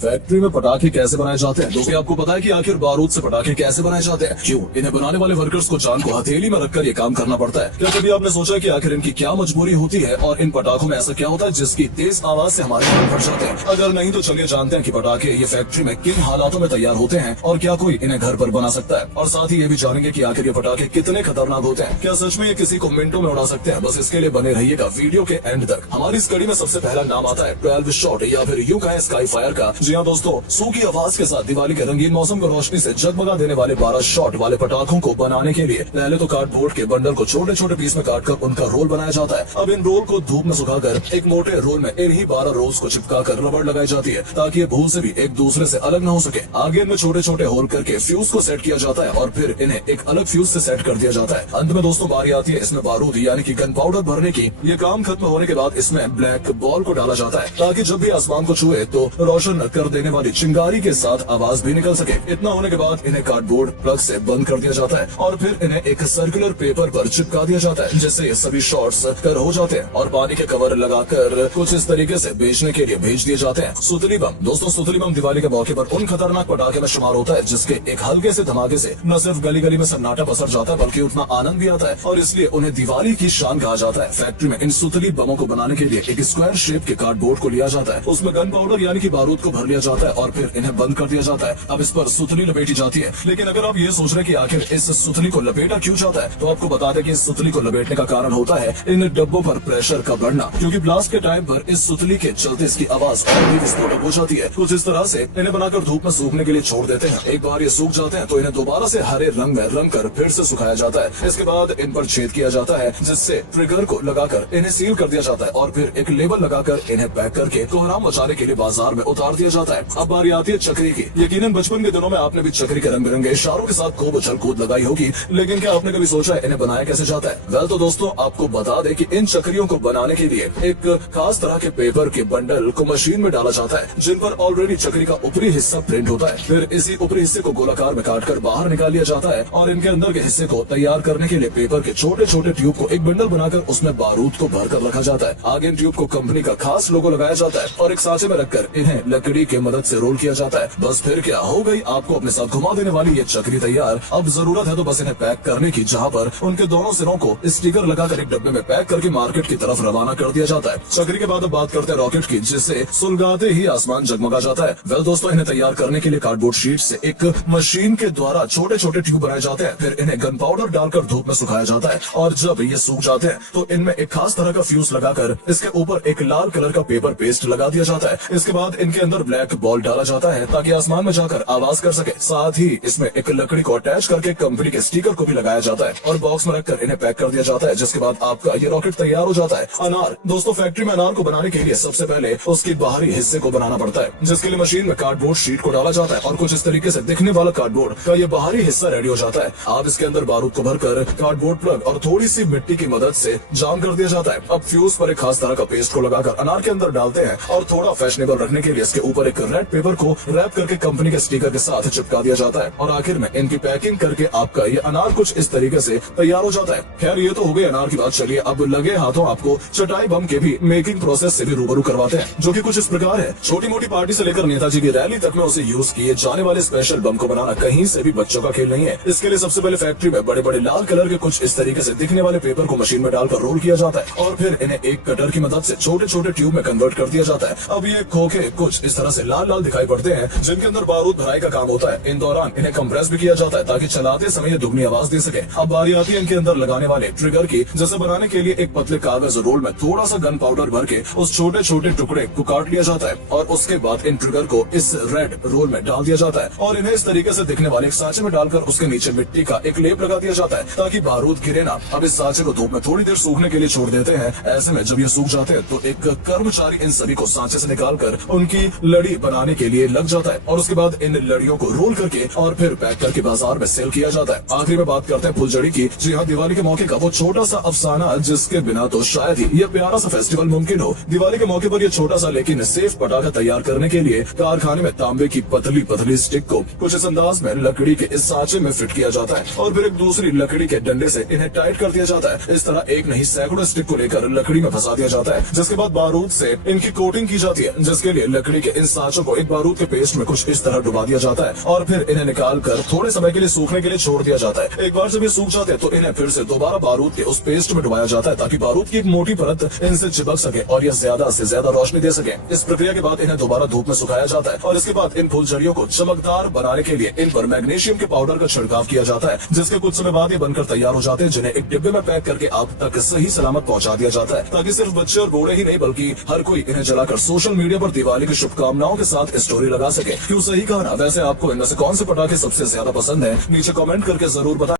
Factory में पटाखे कैसे बनाए जाते हैं। दोस्तों आपको पता है कि आखिर बारूद से पटाखे कैसे बनाए जाते हैं, क्यों इन्हें बनाने वाले वर्कर्स को जान को हथेली में रखकर ये काम करना पड़ता है। क्या कभी आपने सोचा कि आखिर इनकी क्या मजबूरी होती है और इन पटाखों में ऐसा क्या होता है जिसकी तेज आवाज से हमारे कान फट जाते हैं। अगर नहीं तो चलिए जानते हैं कि पटाखे ये फैक्ट्री में किन हालातों में तैयार होते हैं और क्या कोई इन्हें घर पर बना सकता है। और साथ ही ये भी जानेंगे कि आखिर ये पटाखे कितने खतरनाक होते हैं, क्या सच में ये किसी को मिनटों में उड़ा सकते हैं। बस इसके लिए बने रहिएगा वीडियो के एंड तक। हमारी इस कड़ी में सबसे पहला नाम आता है 12 शॉट या फिर यूं कहें स्काई फायर का। जी हाँ दोस्तों, सूखी आवाज के साथ दिवाली के रंगीन मौसम को रोशनी से जगमगा देने वाले 12 शॉट वाले पटाखों को बनाने के लिए पहले तो कार्डबोर्ड के बंडल को छोटे छोटे पीस में काटकर उनका रोल बनाया जाता है। अब इन रोल को धूप में सुखाकर एक मोटे रोल में इन्हीं 12 रोल्स को चिपकाकर रबड़ लगाई जाती है ताकि ये भूल से भी एक दूसरे से अलग न हो सके। आगे इनमें छोटे छोटे होल करके फ्यूज को सेट किया जाता है और फिर इन्हें एक अलग फ्यूज से सेट कर दिया जाता है। अंत में दोस्तों बारी आती है इसमें बारूद यानी कि गन पाउडर भरने की। ये काम खत्म होने के बाद इसमें ब्लैक बॉल को डाला जाता है ताकि जब भी आसमान को छुए तो रोशन कर देने वाली चिंगारी के साथ आवाज भी निकल सके। इतना होने के बाद इन्हें कार्डबोर्ड प्लग से बंद कर दिया जाता है और फिर इन्हें एक सर्कुलर पेपर पर चिपका दिया जाता है जिससे ये सभी शॉट्स कर हो जाते हैं और पानी के कवर लगाकर कुछ इस तरीके से बेचने के लिए भेज दिए जाते हैं। सुतली बम दोस्तों, सुतली बम दिवाली के मौके पर उन खतरनाक पटाखे में शुमार होता है जिसके एक हल्के से धमाके से न सिर्फ गली गली में सन्नाटा पसर जाता है बल्कि उतना आनंद भी आता है और इसलिए उन्हें दिवाली की शान कहा जाता है। फैक्ट्री में इन सुतली बमों को बनाने के लिए एक स्क्वायर शेप के कार्डबोर्ड को लिया जाता है, उसमें गन पाउडर यानी कि बारूद को भर लिया जाता है और फिर इन्हें बंद कर दिया जाता है। अब इस पर सुतली लपेटी जाती है। लेकिन अगर आप ये सोच रहे कि आखिर इस सुतली को लपेटा क्यों जाता है, तो आपको बता दें कि इस सुतली को लपेटने का कारण होता है इन डब्बों पर प्रेशर का बढ़ना, क्योंकि ब्लास्ट के टाइम पर इस सुतली के चलते इसकी आवाज और भी विस्फोटक हो जाती है। कुछ इस तरह से इन्हें बनाकर धूप में सूखने के लिए छोड़ देते हैं। एक बार ये सूख जाते हैं तो इन्हें दोबारा से हरे रंग में रंग कर फिर से सुखाया जाता है। इसके बाद इन पर छेद किया जाता है जिससे ट्रिगर को लगाकर इन्हें सील कर दिया जाता है और फिर एक लेबल लगाकर इन्हें पैक करके कोहराम मचाने के लिए बाजार में उतार दिया जाता है। अब बारी आती है चक्री की। यकीनन बचपन के दिनों में आपने भी चक्री के रंग बिरंगे इशारों के साथ खूब उछल कूद लगाई होगी, लेकिन क्या आपने कभी सोचा है इन्हें बनाया कैसे जाता है? वेल तो दोस्तों आपको बता दें कि इन चक्रियों को बनाने के लिए एक खास तरह के पेपर के बंडल को मशीन में डाला जाता है जिन पर ऑलरेडी चक्री का ऊपरी हिस्सा प्रिंट होता है। फिर इसी ऊपरी हिस्से को गोलाकार में काटकर बाहर निकाल लिया जाता है और इनके अंदर के हिस्से को तैयार करने के लिए पेपर के छोटे छोटे ट्यूब को एक बंडल बनाकर उसमें बारूद को भरकर रखा जाता है। आगे इन ट्यूब को कंपनी का खास लोगो लगाया जाता है और एक सांचे में रखकर इन्हें लकड़ी की मदद से रोल किया जाता है। बस फिर क्या हो गई आपको अपने साथ घुमा देने वाली ये चक्री तैयार। अब जरूरत है तो बस इन्हें पैक करने की, जहाँ पर उनके दोनों सिरों को स्टिकर लगाकर एक डब्बे में पैक करके मार्केट की तरफ रवाना कर दिया जाता है। चक्री के बाद अब बात करते हैं रॉकेट की, जिससे सुलगाते ही आसमान जगमगा जाता है। वेल दोस्तों, इन्हें तैयार करने के लिए कार्डबोर्ड शीट से एक मशीन के द्वारा छोटे छोटे ट्यूब बनाए जाते हैं। फिर इन्हें गन पाउडर डालकर धूप में सुखाया जाता है और जब ये सूख जाते हैं तो इनमें एक खास तरह का फ्यूज लगाकर इसके ऊपर एक लाल कलर का पेपर पेस्ट लगा दिया जाता है। इसके बाद इनके अंदर ब्लैक बॉल डाला जाता है ताकि आसमान में जाकर आवाज कर सके। साथ ही इसमें एक लकड़ी को अटैच करके कंपनी के स्टिकर को भी लगाया जाता है और बॉक्स में रखकर इन्हें पैक कर दिया जाता है, जिसके बाद आपका ये रॉकेट तैयार हो जाता है। अनार दोस्तों, फैक्ट्री में अनार को बनाने के लिए सबसे पहले उसकी बाहरी हिस्से को बनाना पड़ता है, जिसके लिए मशीन में कार्डबोर्ड शीट को डाला जाता है और कुछ इस तरीके से दिखने वाला कार्डबोर्ड का ये बाहरी हिस्सा रेडी हो जाता है। आप इसके अंदर बारूद को भरकर कार्डबोर्ड प्लग और थोड़ी सी मिट्टी की मदद से जाम कर दिया जाता है। अब फ्यूज पर एक खास तरह का पेस्ट को लगाकर अनार के अंदर डालते हैं और थोड़ा फैशनेबल रखने के लिए इसके ऊपर एक रेड पेपर को रैप करके कंपनी के स्टिकर के साथ चिपका दिया जाता है और आखिर में इनकी पैकिंग करके आपका ये अनार कुछ इस तरीके से तैयार हो जाता है। खैर ये तो हो गई अनार की बात। चलिए अब लगे हाथों आपको चटाई बम के भी मेकिंग प्रोसेस से भी रूबरू करवाते हैं, जो कि कुछ इस प्रकार है। छोटी मोटी पार्टी से लेकर नेताजी की रैली तक में उसे यूज किए जाने वाले स्पेशल बम को बनाना कहीं से भी बच्चों का खेल नहीं है। इसके लिए सबसे पहले फैक्ट्री में बड़े बड़े लाल कलर के कुछ इस तरीके से दिखने वाले पेपर को मशीन में डालकर रोल किया जाता है और फिर इन्हें एक कटर की मदद से छोटे छोटे ट्यूब में कन्वर्ट कर दिया जाता है। अब ये खोखे कुछ इस तरह से लाल लाल दिखाई पड़ते हैं, जिनके अंदर बारूद भराई का काम होता है। इन दौरान इन्हें कंप्रेस भी किया जाता है ताकि चलाते समय दुगनी आवाज दे सके। अब बारी आती है इनके अंदर लगाने वाले ट्रिगर की, जिसे बनाने के लिए एक पतले कागज रोल में थोड़ा सा गन पाउडर भर के उस छोटे छोटे टुकड़े को काट लिया जाता है और उसके बाद इन ट्रिगर को इस रेड रोल में डाल दिया जाता है और इन्हें इस तरीके से दिखने वाले एक सांचे में डालकर उसके नीचे मिट्टी का एक लेप लगा दिया जाता है ताकि बारूद गिरे ना। अब इस सांचे को धूप में थोड़ी देर सूखने के लिए छोड़ देते हैं। ऐसे में जब ये सूख जाते हैं तो एक कर्मचारी इन सभी को सांचे से निकालकर उनकी लड़ी बनाने के लिए लग जाता है और उसके बाद इन लड़ियों को रोल करके और फिर पैक करके बाजार में सेल किया जाता है। आखिरी में बात करते हैं फुलझड़ी की। जी हाँ, दिवाली के मौके का वो छोटा सा अफसाना जिसके बिना तो शायद ही यह प्यारा सा फेस्टिवल मुमकिन हो। दिवाली के मौके पर यह छोटा सा लेकिन सेफ पटाखा तैयार करने के लिए कारखाने में तांबे की पतली पतली स्टिक को कुछ इस अंदाज में लकड़ी के इस सांचे में फिट किया जाता है और फिर एक दूसरी लकड़ी के डंडे से इन्हें टाइट कर दिया जाता है। इस तरह एक नहीं सैकड़ों स्टिक को लेकर लकड़ी में फंसा दिया जाता है, जिसके बाद बारूद से इनकी कोटिंग की जाती है, जिसके लिए लकड़ी के इन इस सांचों को एक बारूद के पेस्ट में कुछ इस तरह डुबा दिया जाता है और फिर इन्हें निकाल कर थोड़े समय के लिए सूखने के लिए छोड़ दिया जाता है। एक बार जब ये सूख जाते हैं तो इन्हें फिर से दोबारा बारूद के उस पेस्ट में डुबाया जाता है ताकि बारूद की एक मोटी परत इनसे चिपक सके और यह ज्यादा से ज्यादा रोशनी दे सके। इस प्रक्रिया के बाद इन्हें दोबारा धूप में सुखाया जाता है और इसके बाद इन फुलझड़ियों को चमकदार बनाने के लिए इन पर मैग्नीशियम के पाउडर का छिड़काव किया जाता है, जिसके कुछ समय बाद ये बनकर तैयार हो जाते हैं, जिन्हें एक डिब्बे में पैक करके आप तक सही सलामत पहुंचा दिया जाता है ताकि सिर्फ बच्चे और बूढ़े ही नहीं बल्कि हर कोई इन्हें जलाकर सोशल मीडिया पर दिवाली की शुभकामनाओं के साथ स्टोरी लगा सके। क्यों, सही कहा ना? वैसे आपको इनमें से कौन से पटाखे सबसे ज्यादा पसंद है? नीचे कमेंट करके जरूर बताएं।